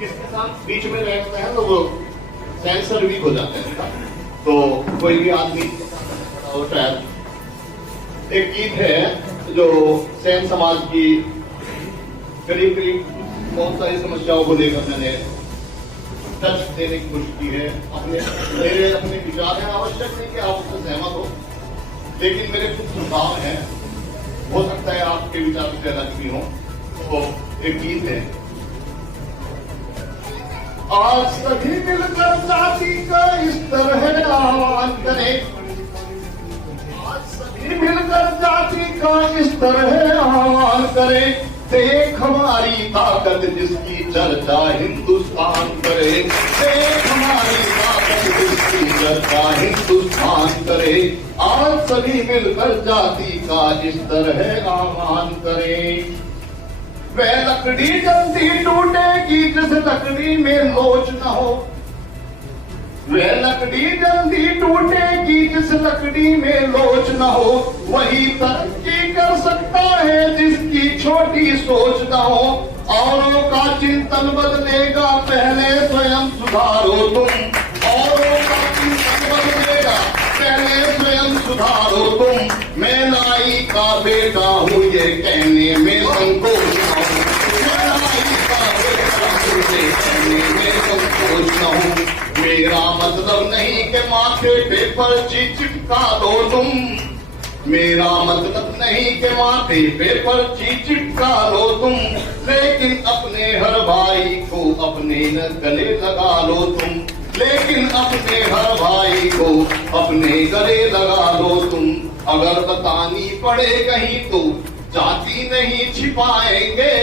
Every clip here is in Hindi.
किसके साथ बीच में रहता है तो वो सेंसर वीक हो जाते हैं, तो कोई भी आदमी होता है। एक गीत है जो सैन समाज की करीब करीब बहुत सारी समस्याओं को लेकर मैंने टच देने की कोशिश की है। मेरे अपने विचार हैं, आवश्यक नहीं कि आप उससे सहमत हो, लेकिन मेरे कुछ सुझाव हैं, हो सकता है आपके विचार से अलग भी हो। तो एक गीत है, आज सभी मिलकर जाति का इस तरह आह्वान करें, आज सभी मिलकर जाति का इस तरह आह्वान करें, देख हमारी ताकत जिसकी चर्चा हिंदुस्तान करे, देख हमारी ताकत जिसकी चर्चा हिंदुस्तान करे, आज सभी मिलकर जाति का इस तरह आह्वान करें। वह लकड़ी जल्दी टूटेगी जिस लकड़ी में लोच न हो, वह लकड़ी जल्दी टूटेगी जिस लकड़ी में लोच न हो, वही तरक्की कर सकता है जिसकी छोटी सोच न हो, औरों का चिंतन बदलेगा पहले स्वयं सुधारो तुम, औरों का चिंतन बदलेगा पहले स्वयं सुधारो तुम, मैं नाई का बेटा हूँ ये कहने में संकोच न हूँ, मैं नाई का बेटा हूँ ये कहने में संकोच न हूँ, मेरा मतलब नहीं कि माथे पे पर्ची चिपका दो तुम, मेरा मतलब नहीं कि माथे पे पर्ची चिपका लो तुम, लेकिन अपने हर भाई को अपने गले लगा लो तुम, लेकिन अपने हर भाई को अपने गले लगा लो तुम। अगर बतानी पड़े कहीं तो जाति नहीं छिपाएंगे,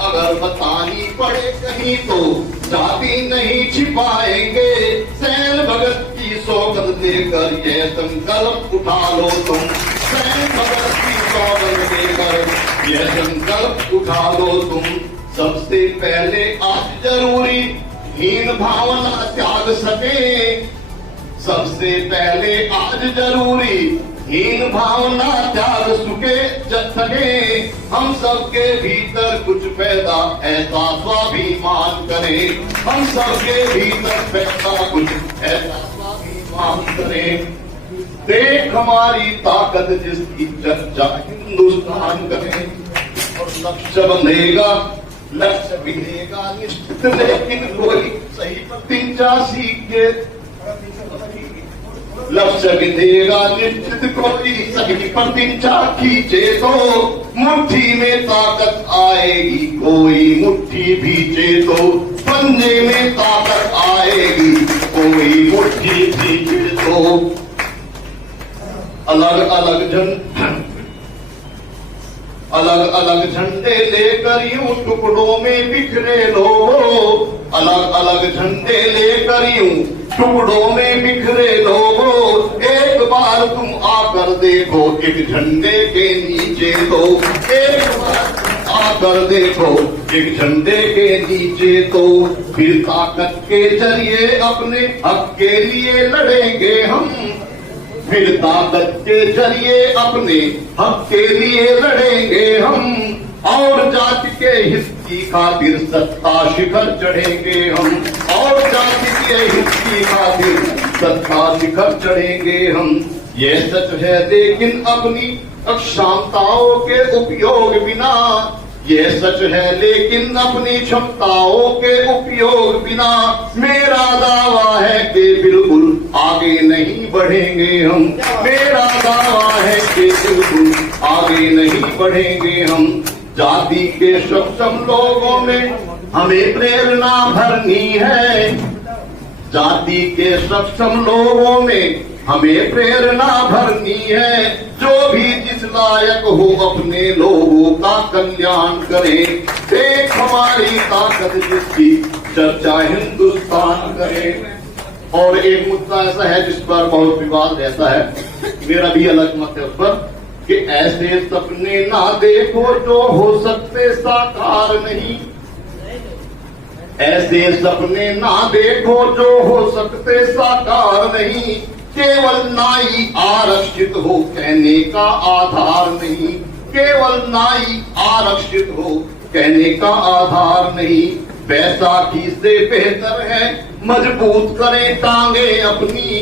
अगर बतानी पड़े कहीं तो जाति नहीं छिपाएंगे, सैन भगत की सौगंध देकर यह संकल्प उठा लो तुम, सैन भगत की सौगंध देकर यह संकल्प उठा लो तुम। सबसे पहले आज जरूरी हीन भावना त्याग सके, सबसे पहले आज जरूरी हीन भावना त्याग सके, हम सबके भीतर कुछ पैदा ऐसा स्वाभिमान करें, हम सबके भीतर पैदा कुछ ऐसा स्वाभिमान करें, देख हमारी ताकत जिसकी चर्चा हिंदुस्तान करें, और लक्ष्य बंधेगा लक्ष्य मिलेगा निश्चित, लेकिन कोई सही प्रतिज्ञा सीखे, लक्ष्य मिलेगा निश्चित कोई सही प्रतिज्ञा खींचे तो, मुट्ठी में ताकत आएगी कोई मुट्ठी भींचे तो, पंजे में ताकत आएगी कोई मुट्ठी भींचे तो। अलग अलग झंडे लेकर यूं टुकड़ों में बिखरे लोगों, अलग अलग झंडे लेकर यूं टुकड़ों में बिखरे लोगों, एक बार तुम आकर देखो एक झंडे के नीचे तो, एक बार आकर देखो एक झंडे के नीचे तो, फिर ताकत के जरिए अपने हक के लिए लड़ेंगे हम, फिर ताकत के जरिए अपने हक के लिए लड़ेंगे हम, और जाति के हित की खातिर सत्ता शिखर चढ़ेंगे हम, और जाति के हित की खातिर सत्ता शिखर चढ़ेंगे हम। ये सच है लेकिन अपनी अक्षमताओं के उपयोग बिना, ये सच है लेकिन अपनी क्षमताओं के उपयोग बिना, मेरा दावा है कि बिल्कुल आगे नहीं बढ़ेंगे हम, मेरा दावा है कि बिल्कुल आगे नहीं बढ़ेंगे हम। जाति के सक्षम लोगों में हमें प्रेरणा भरनी है, जाति के सक्षम लोगों में हमें प्रेरणा भरनी है, जो भी जिस लायक हो अपने लोगों का कल्याण करे, देख हमारी ताकत जिसकी चर्चा हिंदुस्तान करे। और एक मुद्दा ऐसा है जिस पर बहुत विवाद रहता है, मेरा भी अलग मत है उस पर, कि ऐसे सपने ना देखो जो हो सकते साकार नहीं, ऐसे सपने ना देखो जो हो सकते साकार नहीं, केवल नाई आरक्षित हो कहने का आधार नहीं, केवल नाई आरक्षित हो कहने का आधार नहीं। बैसाखी से बेहतर है मजबूत करें टांगे अपनी,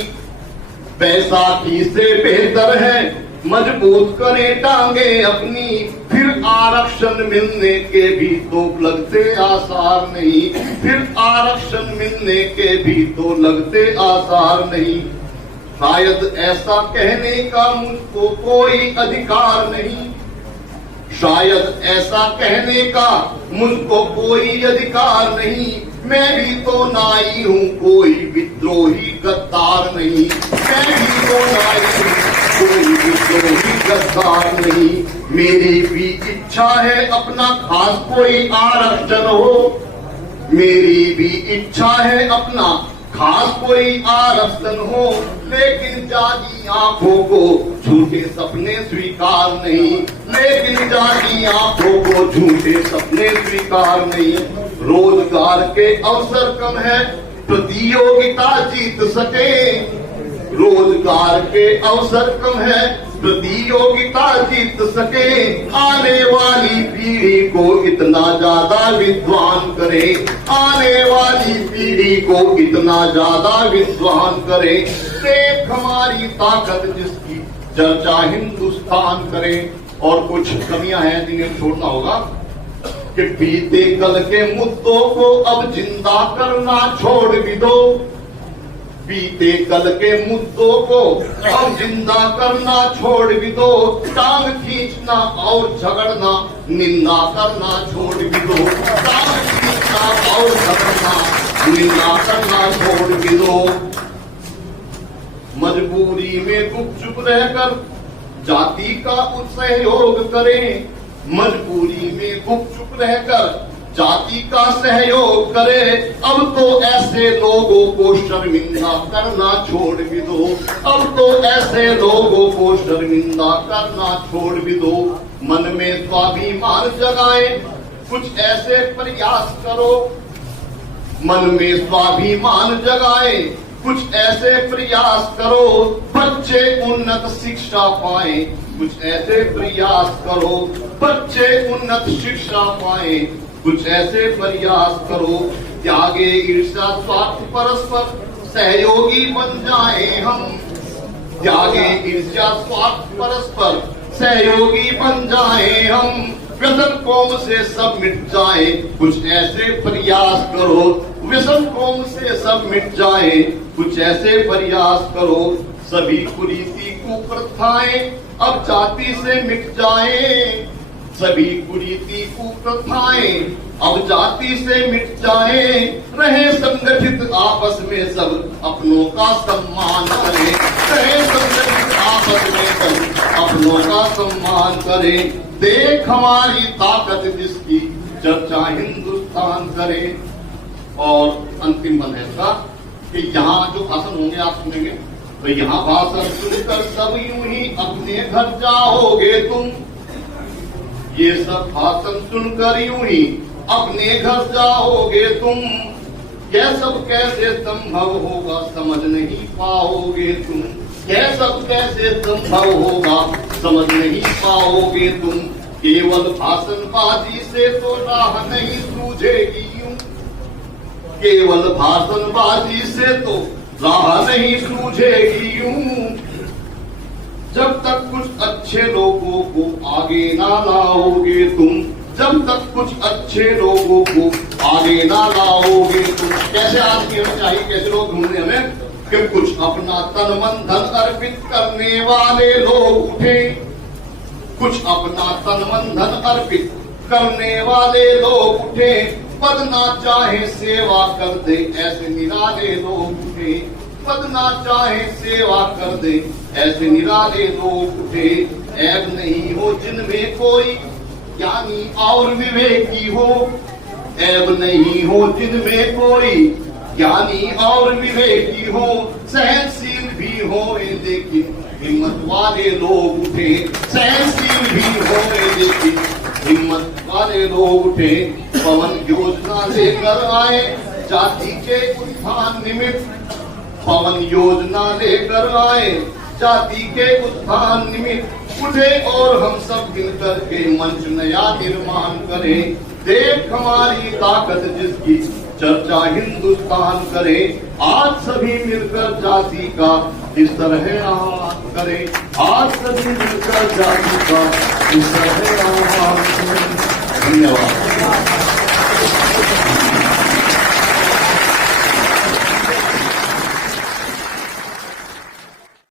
बैसाखी से बेहतर है मजबूत करें टांगे अपनी, फिर आरक्षण मिलने के भी तो लगते आसार नहीं, फिर आरक्षण मिलने के भी तो लगते आसार नहीं। शायद ऐसा कहने का मुझको कोई अधिकार नहीं, शायद ऐसा कहने का मुझको कोई अधिकार नहीं, मैं भी तो नाई हूँ कोई विद्रोही गद्दार नहीं, मैं भी तो नाई हूँ कोई विद्रोही गद्दार नहीं। मेरी भी इच्छा है अपना खास कोई आरक्षण हो, मेरी भी इच्छा है अपना खास कोई आरक्षण हो, लेकिन जागी आंखों को झूठे सपने स्वीकार नहीं, लेकिन जागी आंखों को झूठे सपने स्वीकार नहीं। रोजगार के अवसर कम है प्रतियोगिता जीत सके, रोजगार के अवसर कम है प्रतियोगिता जीत सके, आने वाली पीढ़ी को इतना ज्यादा विद्वान करे, आने वाली पीढ़ी को इतना ज्यादा विद्वान करे। देख हमारी ताकत जिसकी चर्चा हिंदुस्तान करे। और कुछ कमियां हैं जिन्हें छोड़ना होगा कि बीते कल के मुद्दों को अब जिंदा करना छोड़ भी दो, बीते कल के मुद्दों को अब जिंदा करना छोड़ भी दो, टांग खींचना और झगड़ना निंदा करना छोड़ भी दो, टांग खींचना और झगड़ना निंदा करना छोड़ भी दो। मजबूरी में गुपचुप रहकर जाति का सहयोग करें, मजबूरी में गुपचुप रहकर जाति का सहयोग करे। अब तो ऐसे लोगों को शर्मिंदा करना छोड़ भी दो, अब तो ऐसे लोगों को शर्मिंदा करना छोड़ भी दो। मन में स्वाभिमान जगाए कुछ ऐसे प्रयास करो, मन में स्वाभिमान जगाए कुछ ऐसे प्रयास करो, बच्चे उन्नत शिक्षा पाए कुछ ऐसे प्रयास करो, बच्चे उन्नत शिक्षा पाए कुछ ऐसे प्रयास करो। त्यागे ईर्ष्या स्वार्थ परस्पर सहयोगी बन जाए हम, त्यागे ईर्ष्या स्वार्थ परस्पर सहयोगी बन जाए हम। व्यसन कौम से सब मिट जाए कुछ ऐसे प्रयास करो, व्यसन कौम से सब मिट जाए कुछ ऐसे प्रयास करो। सभी कुरीति कुप्रथाएं अब जाति से मिट जाए, सभी कुरीति कुप्रथाएं अब जाति से मिट जाए। रहे संगठित आपस में सब अपनों का सम्मान करें, रहे संगठित आपस में सब अपनों का सम्मान करें। देख हमारी ताकत जिसकी चर्चा हिंदुस्तान करे। और अंतिम बंद है इसका कि यहाँ जो भाषण होंगे आप सुनेंगे, तो यहाँ भाषण सुनकर सब यूं ही अपने घर जाओगे तुम, ये सब भाषण सुनकर यूं ही अपने घर जाओगे तुम। यह सब कैसे संभव होगा समझ नहीं पाओगे तुम, यह सब कैसे संभव होगा समझ नहीं पाओगे तुम। केवल भाषणबाजी से तो राह नहीं सूझेगी यूं, केवल भाषणबाजी से तो राह नहीं सूझेगी यूं। जब तक कुछ अच्छे लोगों को आगे ना लाओगे तुम, जब तक कुछ अच्छे लोगों को आगे ना लाओगे तुम। कैसे आदमी हमें चाहिए, कैसे लोग ढूंढने हमें कि कुछ अपना तन मन धन अर्पित करने वाले लोग उठे, कुछ अपना तन मन धन अर्पित करने वाले लोग उठे। पद ना चाहे सेवा कर दे ऐसे निराले लोग उठे, पद ना चाहे सेवा कर दे ऐसे निराले लोग उठे। ऐब नहीं हो जिनमें कोई ज्ञानी और विवेकी हो, ऐब नहीं हो जिनमें कोई ज्ञानी और विवेकी हो। सहनशील भी हो लेकिन हिम्मत वाले लोग उठे, सहनशील भी हो लेकिन हिम्मत वाले लोग उठे, पवन योजना लेकर आए, जाति के उत्थान निमित्त। पवन योजना लेकर आए, जाति के उत्थान निमित्त। उठे और हम सब मिलकर के मंच नया निर्माण करें। देख हमारी ताकत जिसकी चर्चा हिंदुस्तान करे। आज सभी मिलकर जाति का इस तरह आह्वान करें। आज सभी मिलकर जाति का इस तरह आह्वान करें। धन्यवाद।